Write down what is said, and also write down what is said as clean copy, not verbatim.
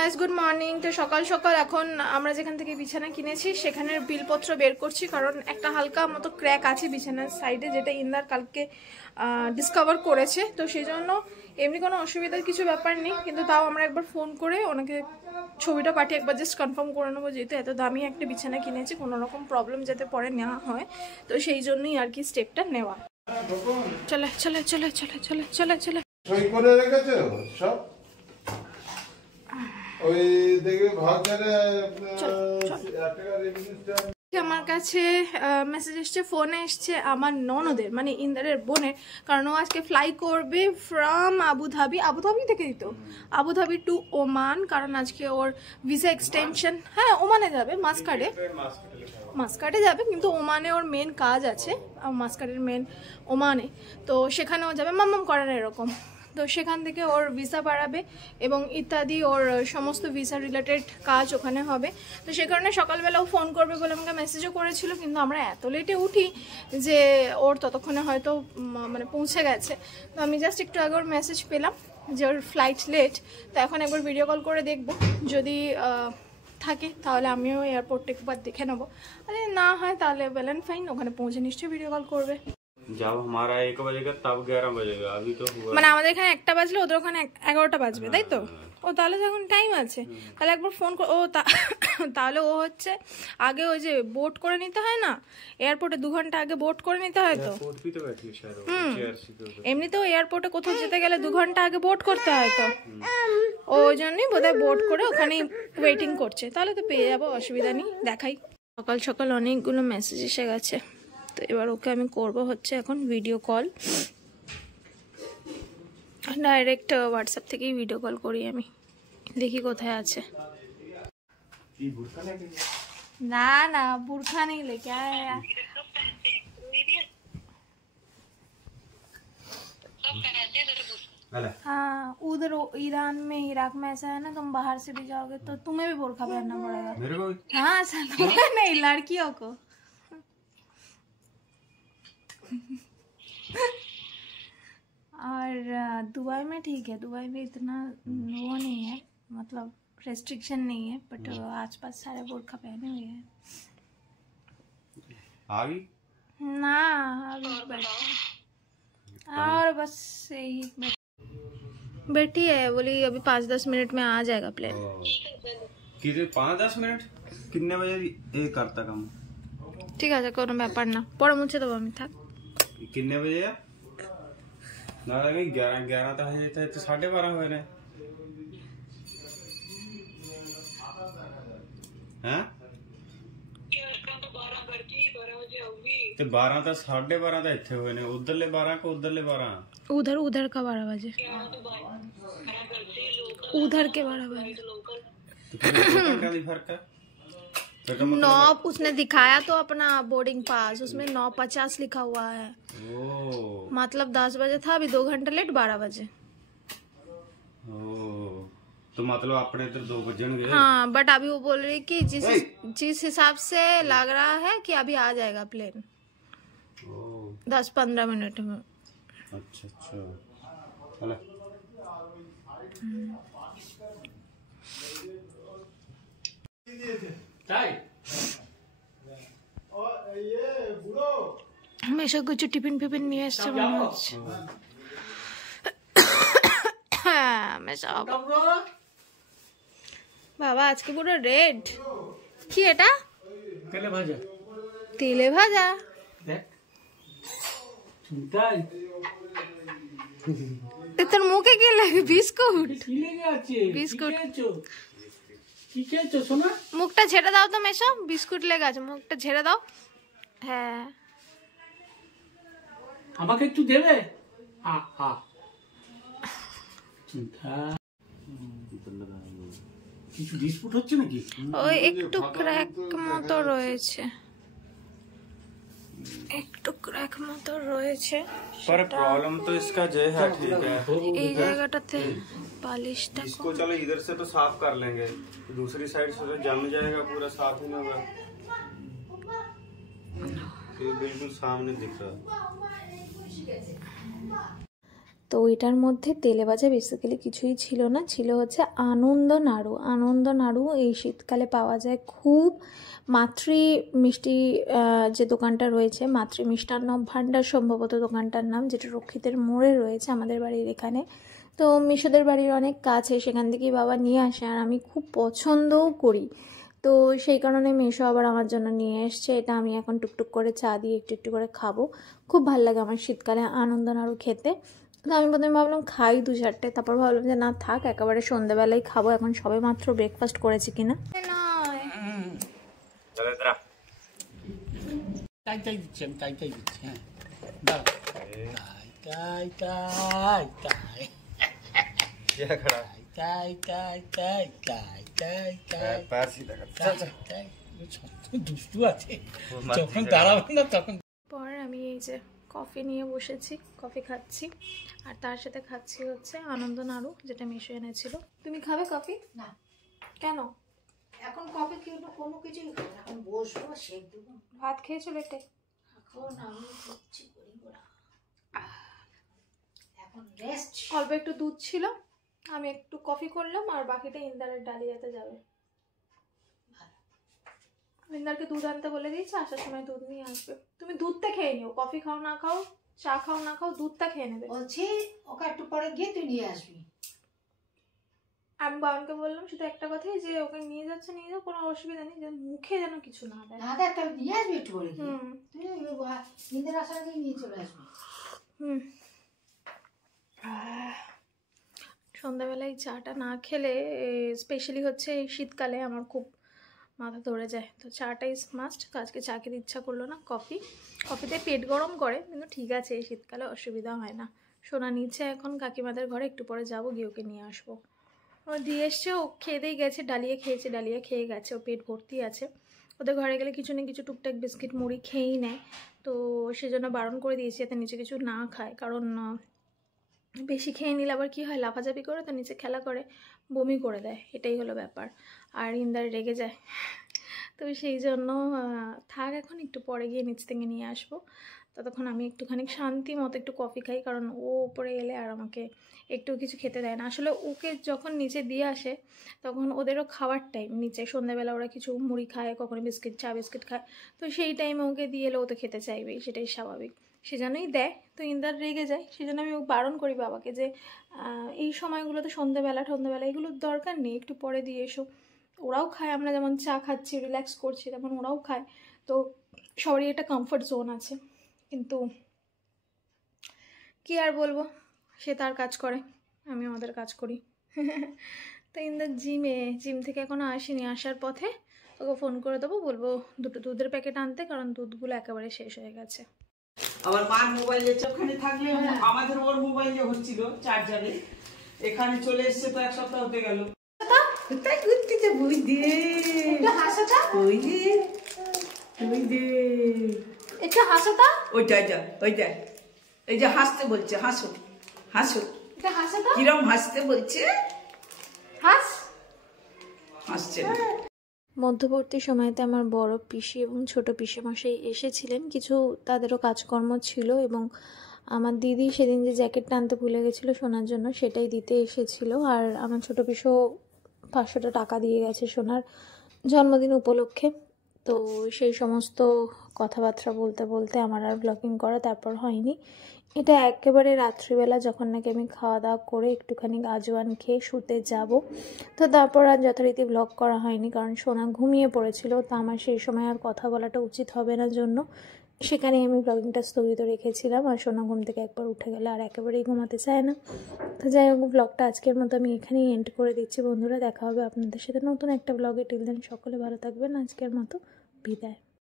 Guys, good morning. তো সকাল সকাল এখন আমরা যেখান থেকে বিছানা কিনেছি সেখানের বিলপত্র বের করছি, কারণ একটা হালকা মতো ক্র্যাক আছে বিছানার সাইডে, যেটা ইন্দার কালকে ডিসকভার করেছে। তো সেই জন্য এমনি কোনো অসুবিধার কিছু ব্যাপার নেই, কিন্তু তাও আমরা একবার ফোন করে ওনাকে ছবিটা পাঠিয়ে একবার জাস্ট কনফার্ম করে নেবো, যেহেতু এত দামি একটা বিছানা কিনেছি, কোনো রকম প্রবলেম যাতে পরে নেওয়া হয়। তো সেই জন্যই আর কি স্টেপটা নেওয়া। চলে চলে চলে চলে চলে চলে চলে সই করে রেখেছো সব? ওই দেখবে ভাউচারে আমার কাছে মেসেজ এসছে, ফোনে এসছে আমার ননদের, মানে ইন্দারের বোনের, কারণ ও আজকে ফ্লাই করবে ফ্রম আবুধাবি থেকে দিত আবুধাবি টু ওমান, কারণ আজকে ওর ভিসা এক্সটেনশন। হ্যাঁ, ওমানে যাবে, মাস্কাটে যাবে, কিন্তু ওমানে ওর মেন কাজ আছে, মাস্কাটের মেন ওমানে। তো সেখানেও যাবে মাম্মাম করার এরকম। তো সেখান থেকে ওর ভিসা বাড়াবে এবং ইত্যাদি ওর সমস্ত ভিসা রিলেটেড কাজ ওখানে হবে। তো সে কারণে সকালবেলাও ফোন করবে বলে আমাকে মেসেজও করেছিল, কিন্তু আমরা এত লেটে উঠি যে ওর ততক্ষণে হয়তো মানে পৌঁছে গেছে। তো আমি জাস্ট একটু আগে ওর মেসেজ পেলাম যে ওর ফ্লাইট লেট। তো এখন একবার ভিডিও কল করে দেখবো, যদি থাকে তাহলে আমিও এয়ারপোর্টে একবার দেখে নেবো, আরে না হয় তাহলে ওয়েল অ্যান্ড ফাইন, ওখানে পৌঁছে নিশ্চয়ই ভিডিও কল করবে। जब हमारा 1 बजेगा तब 11 बजेगा, अभी तो हुआ মানে আমাদের এখানে 1টা বাজলে ওদের ওখানে 11টা বাজবে, তাই তো? ও তাহলে তো এখন টাইম আছে, তাহলে একবার ফোন ও তাহলে ও হচ্ছে আগে ওই যে বোট করে নিতে হয় না এয়ারপোর্টে, 2 ঘন্টা আগে বোট করে নিতে হয়। তো এমনিতেও এয়ারপোর্টে কোথাও যেতে গেলে 2 ঘন্টা আগে বোট করতে হয়, তো ওই জন্যই বোধহয় বোট করে ওখানে ওয়েটিং করছে। তাহলে তো পেয়ে যাবো, অসুবিধা নেই। দেখাই, সকাল সকাল অনেকগুলো মেসেজ এসে গেছে। তো এবার ওকে আমি করব হচ্ছে এখন ভিডিও কল, ডাইরেক্ট হোয়াটসঅ্যাপ থেকেই ভিডিও কল করি আমি, দেখি কোথায় আছে। না না, बुर्खा नहीं लेके आया यार। हाँ, उधर ईरान में, इराक में ऐसा है ना, तुम बाहर से भी जाओगे तो तुम्हें भी बुर्खा पहनना पड़ेगा। मेरे को? हाँ, नहीं, लड़कियों को। और दुबई में ठीक है, दुबई में इतना वो नहीं है, मतलब रेस्ट्रिक्शन नहीं है, बट आसपास सारे बुर्खा पहने हुए हैं। ना अभी और बस यही बैठी है, बोली अभी 5-10 मिनट में आ जाएगा प्लेन। कितने 5-10 मिनट? कितने बजे ये करता काम? ঠিক আছে, কোনো ব্যাপার না, পরে মুছে দেবো আমি, থাক। कितने बजे है ना? 11 तो है, तो 12:30 हुए ने हैं, तो 12 तो 12:30 तो इतने हुए ने। उधरले 12 को उधरले 12, उधर का 12 बजे, उधर के 12 बजे। तो कितना फर्क है? 9 उसने दिखाया तो अपना बोर्डिंग पास, उसमें 9:50 लिखा हुआ है। मतलब 10 बजे था, अभी 2 घंटे लेट 12 बजे। तो मतलब अपने इधर 2 बजेंगे। हाँ, बट अभी वो बोल रही कि जिस हिसाब से लग रहा है कि अभी आ जाएगा प्लेन 10-15 मिनट में। अच्छा हमेशा कुछ टिफिन फिफिन নিয়ে এসছে মনে হচ্ছে। বাবা আজকে পুরো রেড। কি এটা? তেলে ভাজা। তোর মুখে কি লাগে? বিস্কুট। মুখটা ঝেড়ে দাও তো মেশো, বিস্কুট লেগে আছে, মুখটা ঝেড়ে দাও। হ্যাঁ, আমাকে একটু দেবে? কিছু ডিসপুট হচ্ছে নাকি? ওই একটু ক্র্যাক মতো রয়েছে, একটু ক্র্যাক মতো রয়েছে। पर प्रॉब्लम तो इसका जो है ठीक है, এই জায়গাটাতে পালিশটা इसको चलो इधर से तो साफ कर लेंगे, दूसरी साइड से तो जम जाएगा, पूरा साफ ही नहीं होगा। ये बिल्कुल सामने दिख रहा है। তো এটার মধ্যে তেলে ভাজা বেসিক্যালি কিছুই ছিল না, ছিল হচ্ছে আনন্দ নাড়ু। আনন্দ নাড়ু এই শীতকালে পাওয়া যায় খুব। মাতৃ মিষ্টি যে দোকানটা রয়েছে, মাতৃ মিষ্টান্ন ভাণ্ডার সম্ভবত দোকানটার নাম, যেটা রক্ষিতের মোড়ে রয়েছে আমাদের বাড়ির এখানে। তো মিশোদের বাড়ির অনেক কাছে, সেখান থেকেই বাবা নিয়ে আসে, আর আমি খুব পছন্দও করি। তো সেই কারণে মিশো আবার আমার জন্য নিয়ে এসছে। এটা আমি এখন টুকটুক করে চা দিয়ে একটু একটু করে খাবো। খুব ভালো লাগে আমার শীতকালে আনন্দ নাড়ু খেতে। তো আমি প্রথমে ভাবলাম খাই 2-4টে, তারপর ভাবলাম যে না থাক, একেবারে সন্ধ্যাবেলায় খাবো, এখন সবে মাত্র ব্রেকফাস্ট করেছি কিনা। তাই দিচ্ছি আমি, তাই দিচ্ছি। হ্যাঁ দাও, তাই তাই তাই তাই তাই তাই তাই তাই তাই। দুষ্টু আছে, যখন দাঁড়াবে না তখন। পর আমি এই যে কফি নিয়ে বসেছি, কফি খাচ্ছি, আর তার সাথে খাচ্ছি হচ্ছে আনন্দ নাড়ু, যেটা মিশো এনেছিল। তুমি খাবে কফি? না। কেন? এখন কবে কি কোনো কিছুই খাই না, এখন বসবো শেক দেবো। ভাত খেয়েছো বেটে? এখন আমি কিচ্ছু করি না, এখন রেস্ট। অল্প একটু দুধ ছিল, আমি একটু কফি করলাম, আর বাকিটা ইন্দারের ডালিয়াতে যাবে। ইন্দারকে দুধ আনতে বলে দিয়েছি, আসার সময় দুধ নিয়ে আসবে। তুমি দুধটা খেয়ে নিও, কফি খাও না খাও, চা খাও না খাও, দুধটা খেয়ে নেবে। বলছি ওকে একটু পরে গিয়ে তুই নিয়ে আসবি। আমি বাবাকে বললাম শুধু একটা কথাই, যে ওকে নিয়ে যাচ্ছে নিয়ে যাও, কোনো অসুবিধা নেই, যে মুখে যেন কিছু না দেয়। না দেখ, তাহলে নিয়ে আসবি একটু পরে গিয়ে। হুম তুই নিজের আসার আগেই নিয়ে চলে আসবি। হুম। সন্ধ্যাবেলায় চাটা না খেলে, স্পেশালি হচ্ছে এই শীতকালে আমার খুব মাথা ধরে যায়, তো চাটা ইজ মাস্ট। তো আজকে চা খেতে ইচ্ছা করলো না, কফিতে পেট গরম করে, কিন্তু ঠিক আছে, এই শীতকালে অসুবিধা হয় না। সোনা নিচে এখন কাকিমাদের ঘরে, একটু পরে যাবো, গিয়ে ওকে নিয়ে আসবো। ও দিয়ে এসছে, ও খেয়েই গেছে, ডালিয়া খেয়েছে, ডালিয়া খেয়ে গেছে, ও পেট ভর্তি আছে। ওদের ঘরে গেলে কিছু না কিছু টুকটাক বিস্কিট মুড়ি খেয়েই নেয়, তো সেজন্য বারণ করে দিয়েছি যাতে নিচে কিছু না খায়, কারণ বেশি খেয়ে নিলে আবার কী হয়, লাফাঝাপি করে তো নিচে খেলা করে বমি করে দেয়, এটাই হলো ব্যাপার। আর ইন্দার রেগে যায়, তো সেই জন্য থাক, এখন একটু পরে গিয়ে নিচ থেকে নিয়ে আসবো। ততক্ষণ আমি একটুখানি শান্তি মতো একটু কফি খাই, কারণ ও উপরে এলে আর আমাকে একটু কিছু খেতে দেয় না। আসলে ওকে যখন নিচে দিয়ে আসে, তখন ওদেরও খাওয়ার টাইম, নিচে সন্ধ্যাবেলা ওরা কিছু মুড়ি খায়, কখনো বিস্কিট, চা বিস্কিট খায়, তো সেই টাইমে ওকে দিয়ে এলে ও তো খেতে চাইবেই, সেটাই স্বাভাবিক, সেজন্যই দেয়। তো ইন্দার রেগে যায়, সেজন্য আমি বারণ করি বাবাকে যে এই সময়গুলোতে সন্ধ্যাবেলা এগুলোর দরকার নেই, একটু পরে দিয়ে এসো। ওরাও খায়, আমরা যেমন চা খাচ্ছি, রিল্যাক্স করছি, তেমন ওরাও খায়, তো সবারই একটা কমফর্ট জোন আছে। কিন্তু কি আর বলবো, সে তার কাজ করে, আমি আমাদের কাজ করি। তো ইন্দার জিম থেকে এখনও আসেনি, আসার পথে ওকে ফোন করে দেবো, বলবো 2টো দুধের প্যাকেট আনতে, কারণ দুধগুলো একেবারে শেষ হয়ে গেছে। আবার মার মোবাইলে ওখানে থাকলে আমাদের ওর মোবাইলে হচ্ছিল চার্জারে, এখানে চলে এসছে তো 1 সপ্তাহ হতে গেল। তাই ঘুরতে বই দে, হাসাটা বই দে, বই দে, একটু হাসাটা, ওইটা ওইটা, এই যে হাসতে বলছে, হাসো হাসো, এটা হাসাটা, কিরম হাসতে বলছে, হাসছে। মধ্যবর্তী সময়তে আমার বড় পিসি এবং ছোট পিসেমশাই এসেছিলেন, কিছু তাদেরও কাজকর্ম ছিল, এবং আমার দিদি সেদিন যে জ্যাকেটটা আনতে ভুলে গেছিলো সোনার জন্য, সেটাই দিতে এসেছিলো। আর আমার ছোট পিসও 500 টাকা দিয়ে গেছে সোনার জন্মদিন উপলক্ষে। তো সেই সমস্ত কথাবার্তা বলতে বলতে আমার আর ব্লগিং করা তারপর হয়নি। এটা একেবারে রাত্রিবেলা, যখন নাকি আমি খাওয়া দাওয়া করে একটুখানি আজওয়ান খেয়ে শুতে যাব, তো তারপর আর যথারীতি ব্লগ করা হয়নি, কারণ সোনা ঘুমিয়ে পড়েছিল। তো আমার সেই সময় আর কথা বলাটা উচিত হবে না জন্য সেখানেই আমি ব্লগিংটা স্থগিত রেখেছিলাম। আর সোনা ঘুম থেকে একবার উঠে গেলে আর একেবারেই ঘুমাতে চায় না। তো যাই হোক, ব্লগটা আজকের মতো আমি এখানেই এন্ড করে দিচ্ছি বন্ধুরা। দেখা হবে আপনাদের সাথে নতুন একটা ব্লগে। টিল দেন সকলে ভালো থাকবেন। আজকের মতো বিদায়।